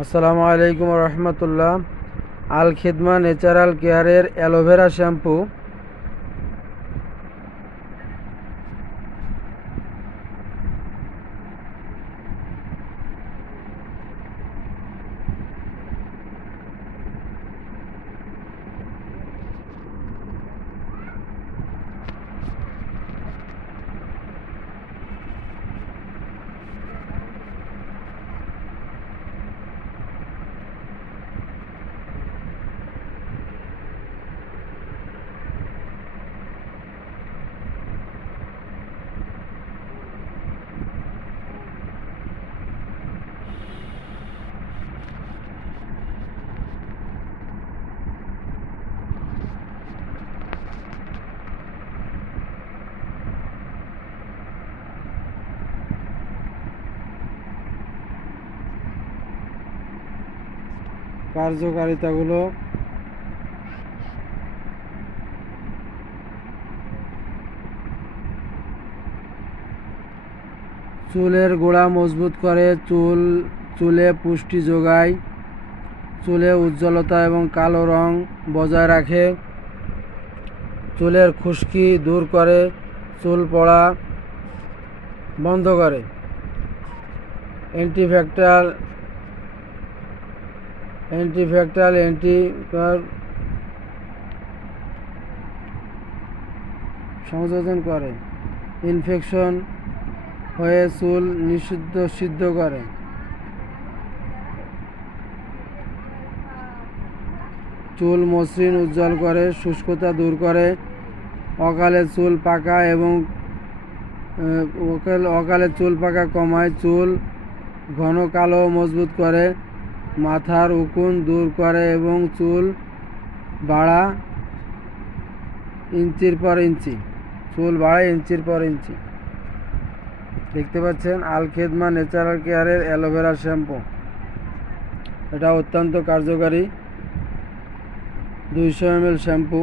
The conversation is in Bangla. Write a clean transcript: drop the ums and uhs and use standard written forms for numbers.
আসসালামু আলাইকুম রহমতুল্লাহ। আল খিদমা ন্যাচারাল কেয়ারের অ্যালোভেরা শ্যাম্পু। কার্যকারিতাগুলো: চুলের গোড়া মজবুত করে, চুলে পুষ্টি যোগায়, চুলে উজ্জ্বলতা এবং কালো রং বজায় রাখে, চুলের খুশকি দূর করে, চুল পড়া বন্ধ করে। অ্যান্টিব্যাকটেরিয়াল সংযোজন করে, ইনফেকশন হয়ে চুল সিদ্ধ করে। চুল মসৃণ উজ্জ্বল করে, শুষ্কতা দূর করে, অকালে চুল পাকা কমায়, চুল ঘন কালো মজবুত করে, মাথার উকুন দূর করে এবং চুল বাড়া ইঞ্চির পর ইঞ্চি। দেখতে পাচ্ছেন আল খিদমা ন্যাচারাল কেয়ারের অ্যালোভেরা শ্যাম্পু। এটা অত্যন্ত কার্যকারী 200 ml শ্যাম্পু।